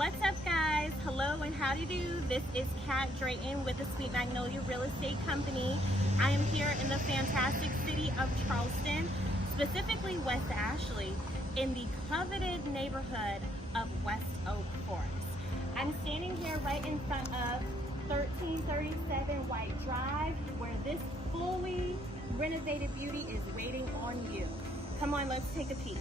What's up, guys? Hello and how do you do? This is Kat Drayton with the Sweet Magnolia Real Estate Company. I am here in the fantastic city of Charleston, specifically West Ashley, in the coveted neighborhood of West Oak Forest. I'm standing here right in front of 1337 White Drive, where this fully renovated beauty is waiting on you. Come on, let's take a peek.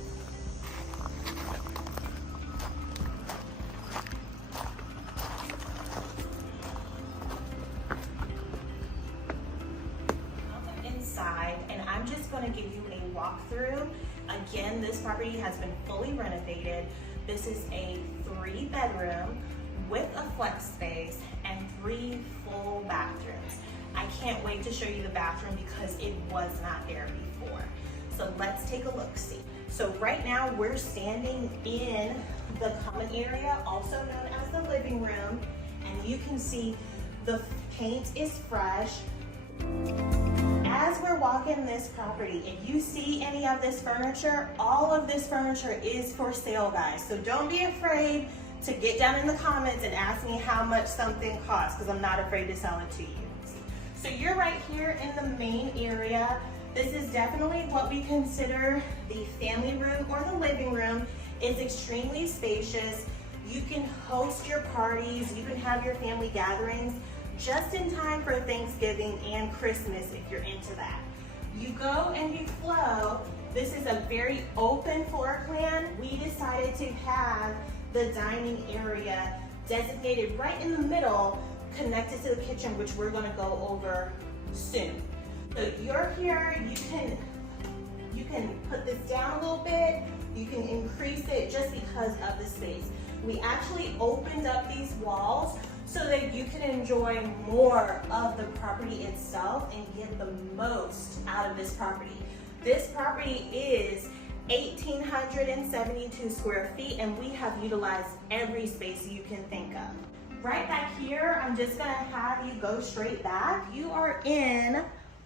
And I'm just going to give you a walkthrough. Again, this property has been fully renovated. This is a 3-bedroom with a flex space and 3 full bathrooms. I can't wait to show you the bathroom because it was not there before. So let's take a look-see. So right now we're standing in the common area, also known as the living room, and you can see the paint is fresh. As we're walking this property, if you see any of this furniture, all of this furniture is for sale, guys. So don't be afraid to get down in the comments and ask me how much something costs, because I'm not afraid to sell it to you. So you're right here in the main area. This is definitely what we consider the family room or the living room. It's extremely spacious. You can host your parties, you can have your family gatherings just in time for Thanksgiving and Christmas if you're into that. You go and you flow. This is a very open floor plan. We decided to have the dining area designated right in the middle, connected to the kitchen, which we're gonna go over soon. So you're here, you can put this down a little bit, you can increase it just because of the space. We actually opened up these walls so that you can enjoy more of the property itself and get the most out of this property. This property is 1,872 square feet, and we have utilized every space you can think of. Right back here, I'm just gonna have you go straight back. You are in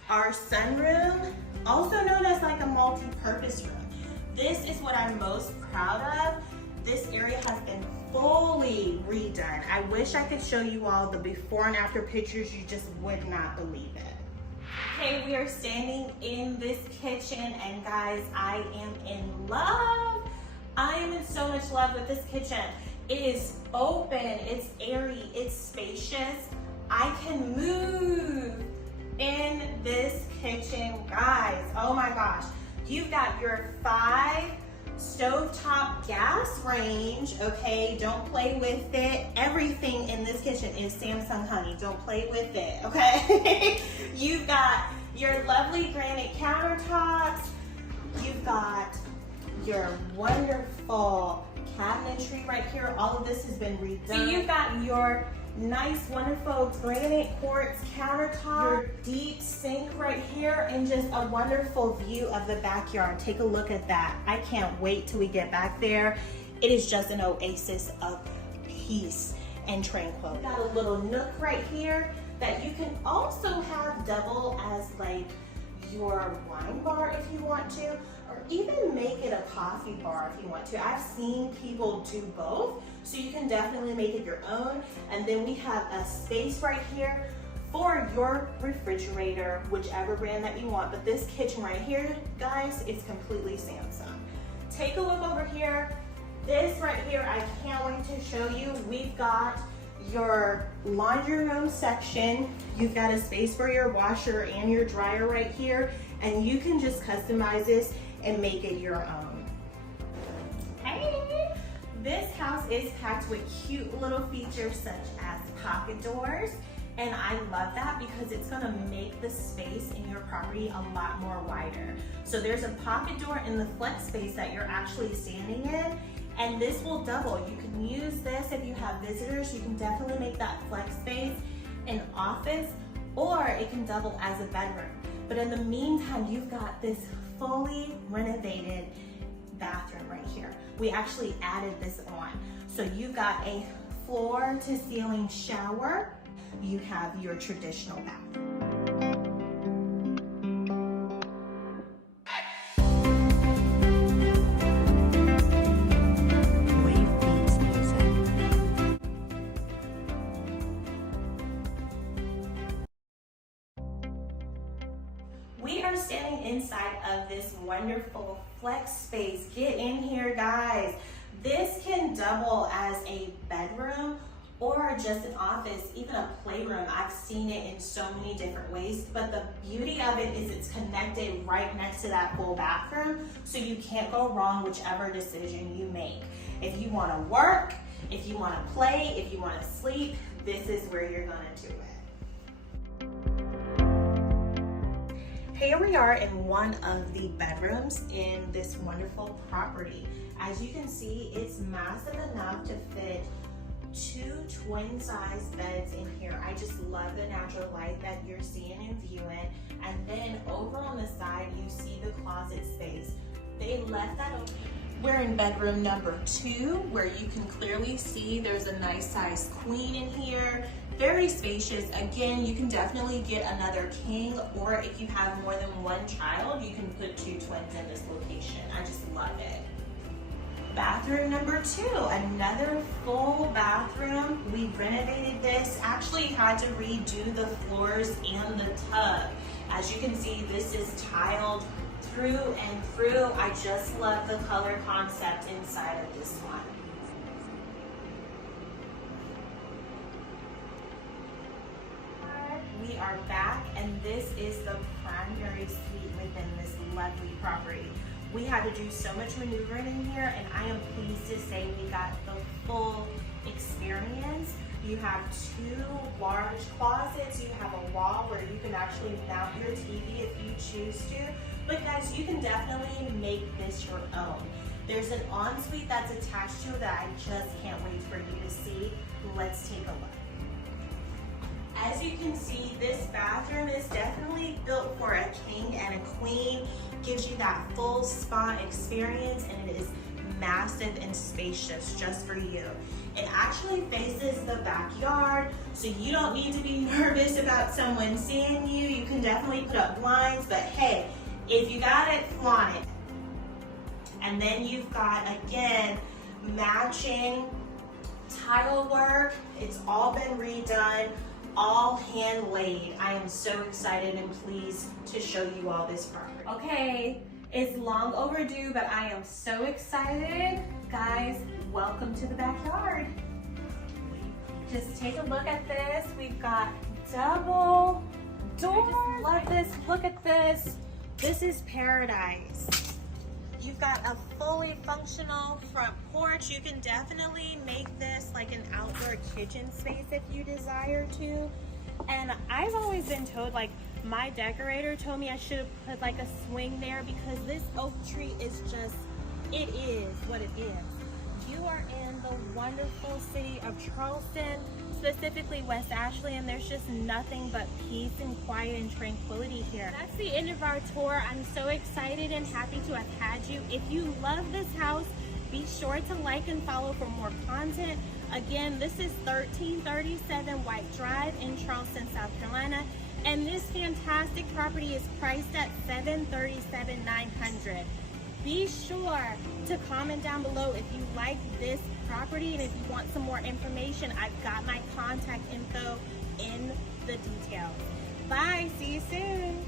our sunroom, also known as like a multi-purpose room. This is what I'm most proud of. This area has been fully redone. I wish I could show you all the before and after pictures. You just would not believe it. Okay, we are standing in this kitchen, and guys, I am in love. I am in so much love with this kitchen. It is open, it's airy, it's spacious. I can move in this kitchen, guys. Oh my gosh. You've got your 5 stovetop gas range, okay? Don't play with it. Everything in this kitchen is Samsung, honey. Don't play with it, okay? You've got your lovely granite countertops. You've got your wonderful cabinetry right here. All of this has been redone. So you've got your nice, wonderful granite quartz countertop, your deep sink right here, and just a wonderful view of the backyard. Take a look at that. I can't wait till we get back there. It is just an oasis of peace and tranquility. Got a little nook right here that you can also have double as like your wine bar if you want to, or even make it a coffee bar if you want to. I've seen people do both, so you can definitely make it your own. And then we have a space right here for your refrigerator, whichever brand that you want. But this kitchen right here, guys, is completely Samsung. Take a look over here. This right here, I can't wait to show you. We've got your laundry room section. You've got a space for your washer and your dryer right here, and you can just customize this and make it your own. Hey, this house is packed with cute little features such as pocket doors, and I love that because it's gonna make the space in your property a lot more wider. So there's a pocket door in the flex space that you're actually standing in, and this will double. You can use this if you have visitors. You can definitely make that flex space an office, or it can double as a bedroom. But in the meantime, you've got this fully renovated bathroom right here. We actually added this on. So you've got a floor to ceiling shower. You have your traditional bathroom. are standing inside of this wonderful flex space. Get in here, guys. This can double as a bedroom or just an office, even a playroom. I've seen it in so many different ways, but the beauty of it is it's connected right next to that full bathroom, so you can't go wrong whichever decision you make. If you wanna work, if you wanna play, if you wanna sleep, this is where you're gonna do it. Here we are in one of the bedrooms in this wonderful property. As you can see, it's massive enough to fit 2 twin-size beds in here. I just love the natural light that you're seeing and viewing. And then over on the side, you see the closet space. They left that open. We're in bedroom number 2, where you can clearly see there's a nice size queen in here. Very spacious. Again, you can definitely get another king, or if you have more than one child, you can put 2 twins in this location. I just love it. Bathroom number 2, another full bathroom. We renovated this, actually had to redo the floors and the tub. As you can see, this is tiled through and through. I just love the color concept inside of this one. We are back, and this is the primary suite within this lovely property. We had to do so much maneuvering in here, and I am pleased to say we got the full experience. You have 2 large closets. You have a wall where you can actually mount your TV if you choose to. But guys, you can definitely make this your own. There's an ensuite that's attached to it that I just can't wait for you to see. Let's take a look. As you can see, this bathroom is definitely built for a king and a queen. Gives you that full spa experience, and it is massive and spacious just for you. It actually faces the backyard, so you don't need to be nervous about someone seeing you. You can definitely put up blinds, but hey, if you got it, flaunt it. And then you've got, again, matching tile work. It's all been redone, all hand laid. I am so excited and pleased to show you all this property. Okay, it's long overdue, but I am so excited. Guys, welcome to the backyard. Just take a look at this. We've got double doors. I just love this. Look at this. This is paradise. You've got a fully functional front porch. You can definitely make this like an outdoor kitchen space if you desire to. And I've always been told, like, my decorator told me I should have put like a swing there, because this oak tree is just, it is what it is. You are in the wonderful city of Charleston, specifically West Ashley, and there's just nothing but peace and quiet and tranquility here. That's the end of our tour. I'm so excited and happy to have had you. If you love this house, be sure to like and follow for more content. Again, this is 1337 White Drive in Charleston, South Carolina, and this fantastic property is priced at $737,900. Be sure to comment down below if you like this property, and if you want some more information, I've got my contact info in the details. Bye, see you soon.